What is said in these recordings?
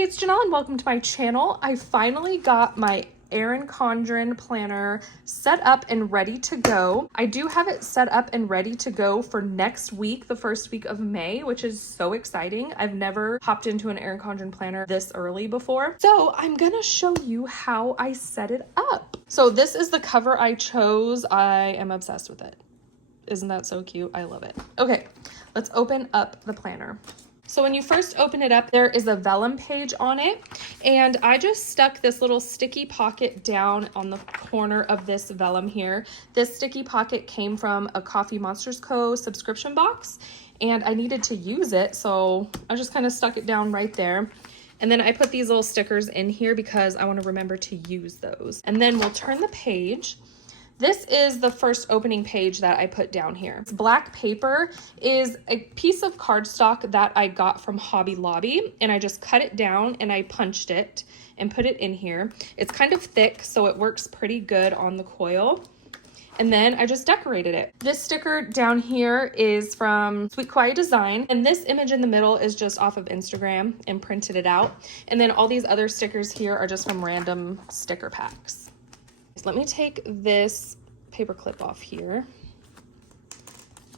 Hey, it's Janelle and welcome to my channel. I finally got my Erin Condren planner set up and ready to go. I do have it set up and ready to go for next week, the first week of May, which is so exciting. I've never hopped into an Erin Condren planner this early before. So I'm gonna show you how I set it up. So this is the cover I chose. I am obsessed with it. Isn't that so cute? I love it. Okay, let's open up the planner. So when you first open it up, there is a vellum page on it, and I just stuck this little sticky pocket down on the corner of this vellum here. This sticky pocket came from a Coffee Monsters Co. subscription box, and I needed to use it, so I just kind of stuck it down right there. And then I put these little stickers in here because I want to remember to use those. And then we'll turn the page. This is the first opening page that I put down here. This black paper is a piece of cardstock that I got from Hobby Lobby, and I just cut it down and I punched it and put it in here. It's kind of thick, so it works pretty good on the coil. And then I just decorated it. This sticker down here is from Sweet Quiet Design, and this image in the middle is just off of Instagram and printed it out. And then all these other stickers here are just from random sticker packs. So let me take this paper clip off here.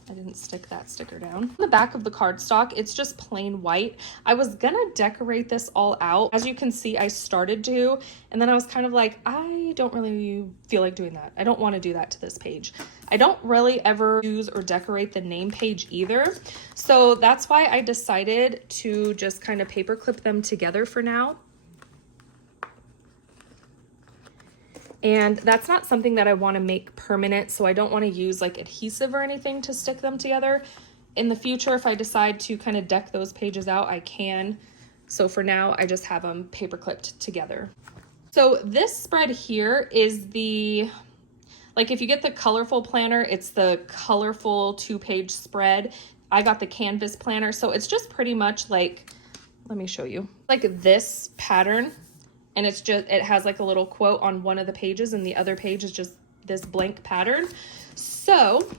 I didn't stick that sticker down. On the back of the cardstock, it's just plain white. I was gonna decorate this all out. As you can see, I started to, and then I was kind of like, I don't really feel like doing that. I don't want to do that to this page. I don't really ever use or decorate the name page either. So that's why I decided to just kind of paper clip them together for now. And that's not something that I want to make permanent, so I don't want to use like adhesive or anything to stick them together. In the future, if I decide to kind of deck those pages out, I can. So for now, I just have them paper clipped together. So this spread here is the, like if you get the colorful planner, it's the colorful 2-page spread. I got the canvas planner, so it's just pretty much like, let me show you, like this pattern. And it's just, it has like a little quote on one of the pages, and the other page is just this blank pattern. So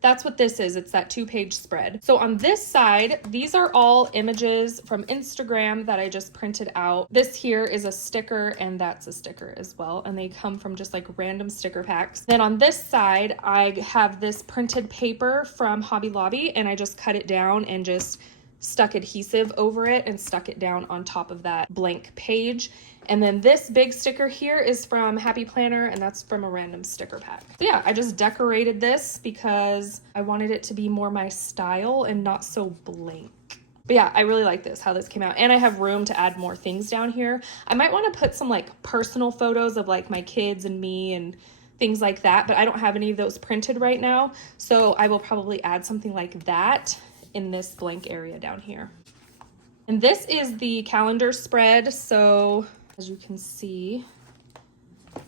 that's what this is. It's that 2-page spread. So on this side, these are all images from Instagram that I just printed out. This here is a sticker, and that's a sticker as well. And they come from just like random sticker packs. Then on this side, I have this printed paper from Hobby Lobby, and I just cut it down and just stuck adhesive over it and stuck it down on top of that blank page. And then this big sticker here is from Happy Planner, and that's from a random sticker pack. So yeah, I just decorated this because I wanted it to be more my style and not so blank. But yeah, I really like this, how this came out. And I have room to add more things down here. I might want to put some like personal photos of like my kids and me and things like that, but I don't have any of those printed right now. So I will probably add something like that in this blank area down here. And this is the calendar spread. So as you can see,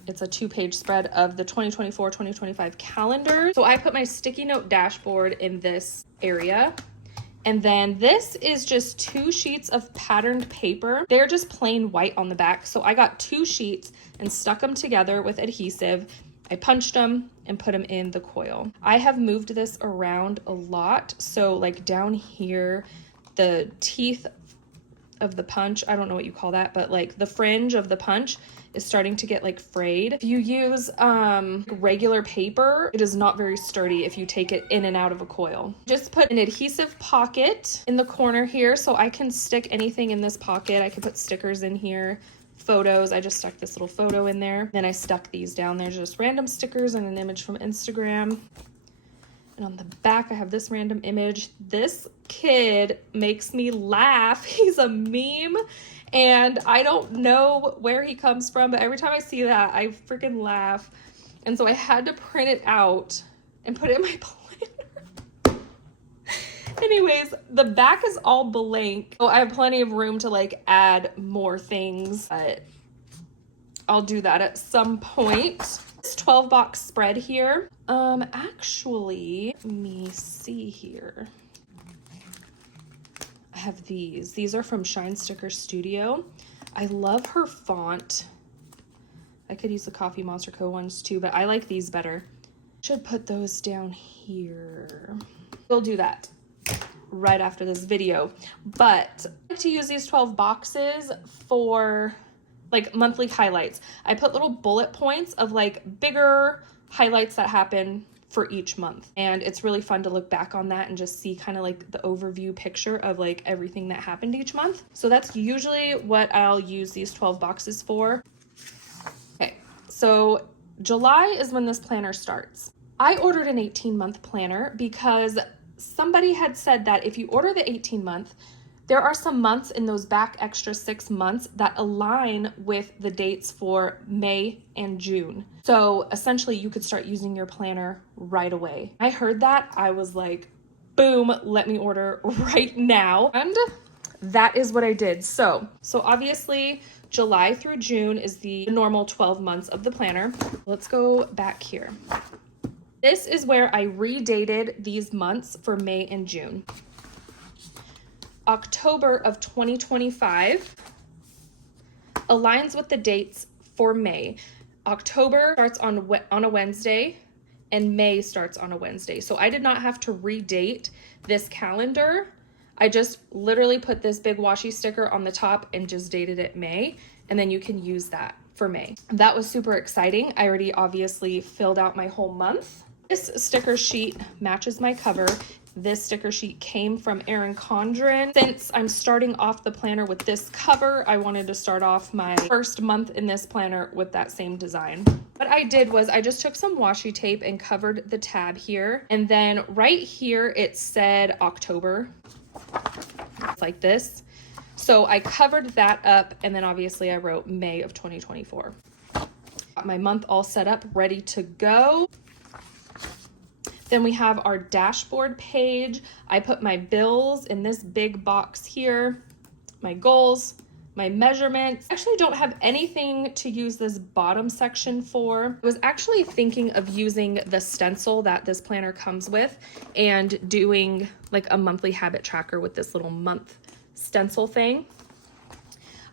it's a 2-page spread of the 2024-2025 calendar. So I put my sticky note dashboard in this area. And then this is just 2 sheets of patterned paper. They're just plain white on the back. So I got 2 sheets and stuck them together with adhesive. I punched them and put them in the coil. I have moved this around a lot. So like down here, the teeth of the punch, I don't know what you call that, but like the fringe of the punch is starting to get like frayed. If you use regular paper, it is not very sturdy if you take it in and out of a coil. Just put an adhesive pocket in the corner here so I can stick anything in this pocket. I can put stickers in here. Photos, I just stuck this little photo in there. Then I stuck these down there, just random stickers and an image from Instagram. And on the back, I have this random image. This kid makes me laugh. He's a meme, and I don't know where he comes from, but every time I see that, I freaking laugh. And so I had to print it out and put it in my planner. Anyways, the back is all blank. So I have plenty of room to like add more things, but I'll do that at some point. This 12-box spread here. Actually, let me see here. I have these. These are from Shine Sticker Studio. I love her font. I could use the Coffee Monster Co. ones too, but I like these better. Should put those down here. We'll do that. right after this video. But I like to use these 12 boxes for like monthly highlights. I put little bullet points of like bigger highlights that happen for each month. And it's really fun to look back on that and just see kind of like the overview picture of like everything that happened each month. So that's usually what I'll use these 12 boxes for. Okay, so July is when this planner starts. I ordered an 18-month planner because somebody had said that if you order the 18-month, there are some months in those back extra 6 months that align with the dates for May and June. So essentially you could start using your planner right away. I heard that, I was like, boom, let me order right now. And that is what I did. So obviously July through June is the normal 12 months of the planner. Let's go back here. This is where I redated these months for May and June. October of 2025 aligns with the dates for May. October starts on a Wednesday and May starts on a Wednesday. So I did not have to redate this calendar. I just literally put this big washi sticker on the top and just dated it May, and then you can use that for May. That was super exciting. I already obviously filled out my whole month. This sticker sheet matches my cover. This sticker sheet came from Erin Condren. Since I'm starting off the planner with this cover, I wanted to start off my first month in this planner with that same design. What I did was I just took some washi tape and covered the tab here. And then right here, it said October, like this. So I covered that up, and then obviously I wrote May of 2024. Got my month all set up, ready to go. Then we have our dashboard page. I put my bills in this big box here, my goals, my measurements. I actually don't have anything to use this bottom section for. I was actually thinking of using the stencil that this planner comes with and doing like a monthly habit tracker with this little month stencil thing.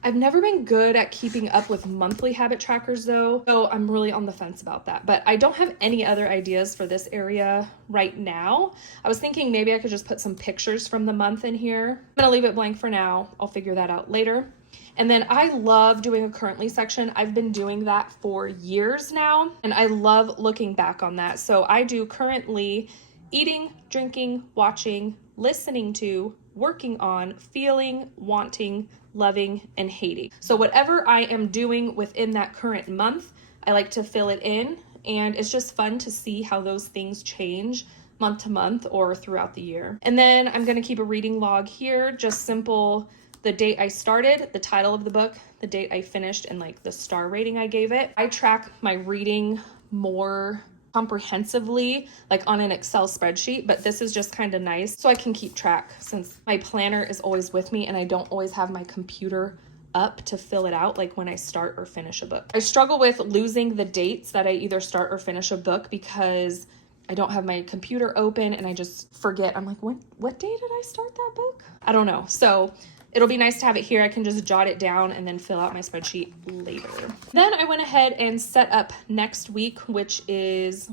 I've never been good at keeping up with monthly habit trackers though, so I'm really on the fence about that. But I don't have any other ideas for this area right now. I was thinking maybe I could just put some pictures from the month in here. I'm gonna leave it blank for now. I'll figure that out later. And then I love doing a currently section. I've been doing that for years now, and I love looking back on that. So I do currently eating, drinking, watching, listening to, working on, feeling, wanting, loving, and hating. So whatever I am doing within that current month, I like to fill it in, and it's just fun to see how those things change month to month or throughout the year. And then I'm going to keep a reading log here, just simple, the date I started, the title of the book, the date I finished, and like the star rating I gave it. I track my reading more comprehensively like on an Excel spreadsheet, but this is just kind of nice so I can keep track since my planner is always with me and I don't always have my computer up to fill it out like when I start or finish a book. I struggle with losing the dates that I either start or finish a book because I don't have my computer open and I just forget. I'm like, what day did I start that book? I don't know. So it'll be nice to have it here. I can just jot it down and then fill out my spreadsheet later. Then I went ahead and set up next week, which is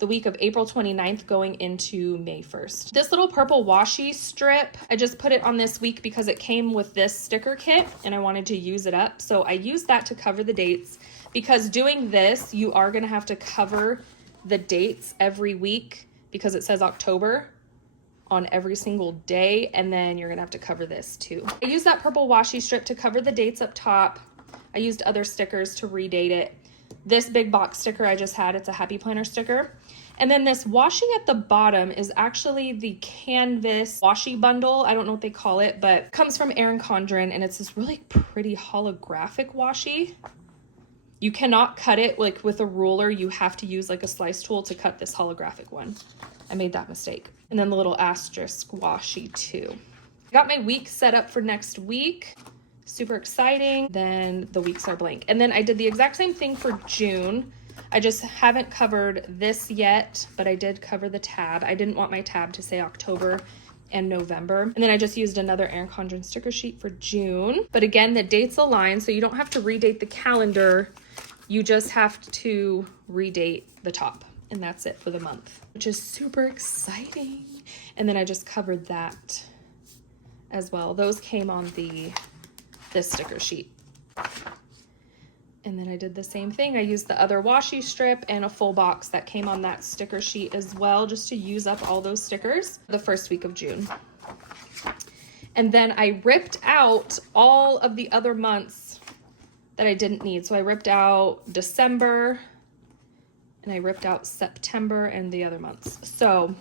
the week of April 29th going into May 1st. This little purple washi strip, I just put it on this week because it came with this sticker kit and I wanted to use it up. So I used that to cover the dates because doing this, you are gonna have to cover the dates every week because it says October on every single day, and then you're gonna have to cover this too. I used that purple washi strip to cover the dates up top. I used other stickers to redate it. This big box sticker I just had, it's a Happy Planner sticker. And then this washi at the bottom is actually the canvas washi bundle. I don't know what they call it, but it comes from Erin Condren, and it's this really pretty holographic washi. You cannot cut it like with a ruler. You have to use like a slice tool to cut this holographic one. I made that mistake. And then the little asterisk washi too. I got my week set up for next week. Super exciting. Then the weeks are blank. And then I did the exact same thing for June. I just haven't covered this yet, but I did cover the tab. I didn't want my tab to say October and November. And then I just used another Erin Condren sticker sheet for June. But again, the dates align, so you don't have to redate the calendar. You just have to redate the top. And that's it for the month, which is super exciting. And then I just covered that as well. Those came on this sticker sheet. And then I did the same thing. I used the other washi strip and a full box that came on that sticker sheet as well, just to use up all those stickers the first week of June. And then I ripped out all of the other months that I didn't need. So I ripped out December and I ripped out September and the other months. So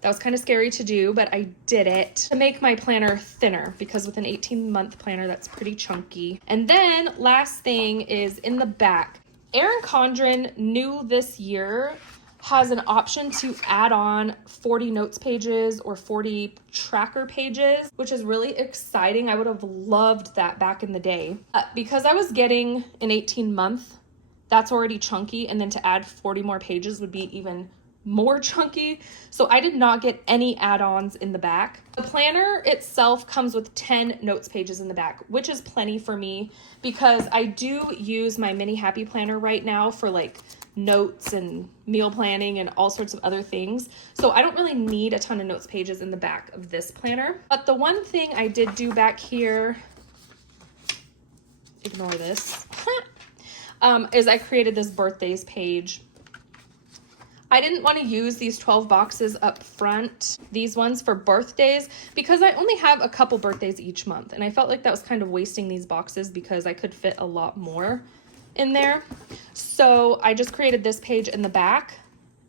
that was kind of scary to do, but I did it to make my planner thinner, because with an 18-month planner, that's pretty chunky. And then last thing is in the back. Erin Condren, new this year, has an option to add on 40 notes pages or 40 tracker pages, which is really exciting. I would have loved that back in the day. Because I was getting an 18-month, that's already chunky, and then to add 40 more pages would be even more chunky. So I did not get any add-ons in the back. The planner itself comes with 10 notes pages in the back, which is plenty for me because I do use my mini happy planner right now for like notes and meal planning and all sorts of other things. So I don't really need a ton of notes pages in the back of this planner. But the one thing I did do back here, ignore this, is I created this birthdays page. I didn't want to use these 12 boxes up front, these ones for birthdays, because I only have a couple birthdays each month. And I felt like that was kind of wasting these boxes because I could fit a lot more in there. So I just created this page in the back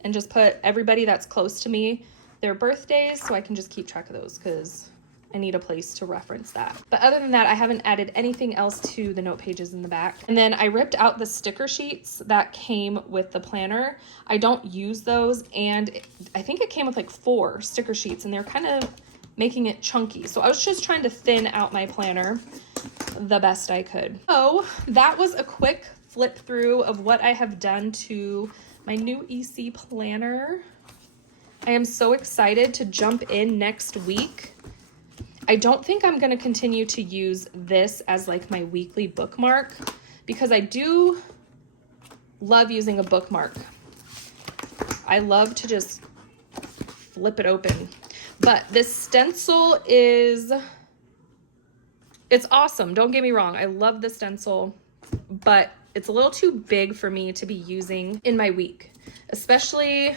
and just put everybody that's close to me, their birthdays, so I can just keep track of those because I need a place to reference that. But other than that, I haven't added anything else to the note pages in the back. And then I ripped out the sticker sheets that came with the planner. I don't use those, and I think it came with like 4 sticker sheets, and they're kind of making it chunky. So I was just trying to thin out my planner the best I could. So that was a quick flip through of what I have done to my new EC planner. I am so excited to jump in next week. I don't think I'm going to continue to use this as like my weekly bookmark because I do love using a bookmark. I love to just flip it open. But this stencil it's awesome. Don't get me wrong. I love the stencil, but it's a little too big for me to be using in my week, especially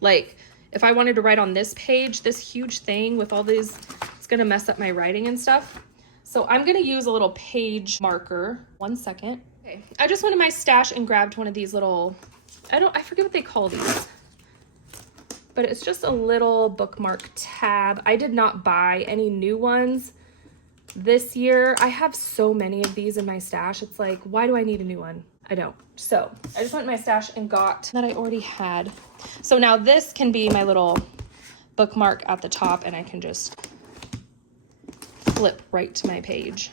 like if I wanted to write on this page, this huge thing with all these, it's gonna mess up my writing and stuff. So I'm gonna use a little page marker. 1 second. Okay, I just went in my stash and grabbed one of these little, I forget what they call these, but it's just a little bookmark tab. I did not buy any new ones this year. I have so many of these in my stash. It's like, why do I need a new one? I don't. So I just went in my stash and got that I already had. So now this can be my little bookmark at the top, and I can just flip right to my page.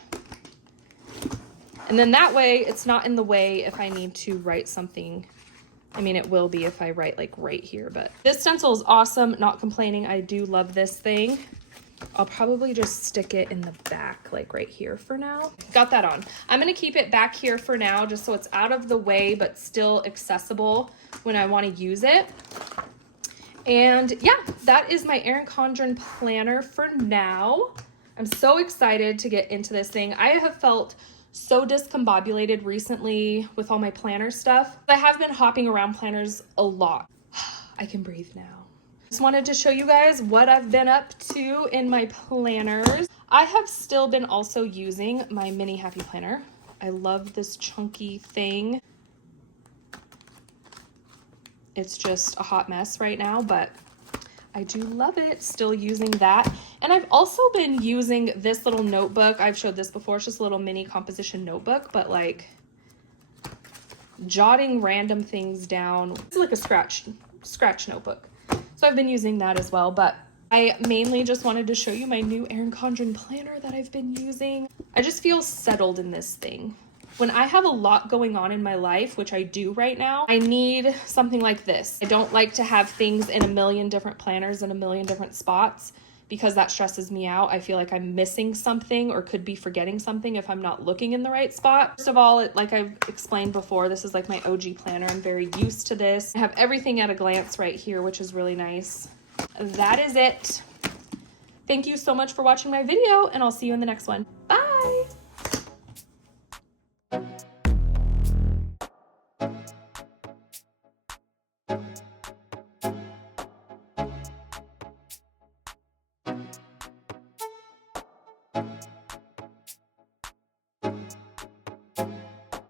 And then that way it's not in the way if I need to write something. I mean, it will be if I write like right here, but this stencil is awesome. Not complaining. I do love this thing. I'll probably just stick it in the back, like right here for now. Got that on. I'm gonna keep it back here for now, just so it's out of the way, but still accessible when I wanna use it. And yeah, that is my Erin Condren planner for now. I'm so excited to get into this thing. I have felt so discombobulated recently with all my planner stuff. I have been hopping around planners a lot. I can breathe now. Just wanted to show you guys what I've been up to in my planners. I have still been also using my mini happy planner. I love this chunky thing. It's just a hot mess right now, but I do love it. Still using that. And I've also been using this little notebook. I've showed this before. It's just a little mini composition notebook, but like jotting random things down. It's like a scratch notebook. So I've been using that as well, but I mainly just wanted to show you my new Erin Condren planner that I've been using. I just feel settled in this thing. When I have a lot going on in my life, which I do right now, I need something like this. I don't like to have things in a million different planners in a million different spots because that stresses me out. I feel like I'm missing something or could be forgetting something if I'm not looking in the right spot. First of all, like I've explained before, this is like my OG planner. I'm very used to this. I have everything at a glance right here, which is really nice. That is it. Thank you so much for watching my video, and I'll see you in the next one. Bye!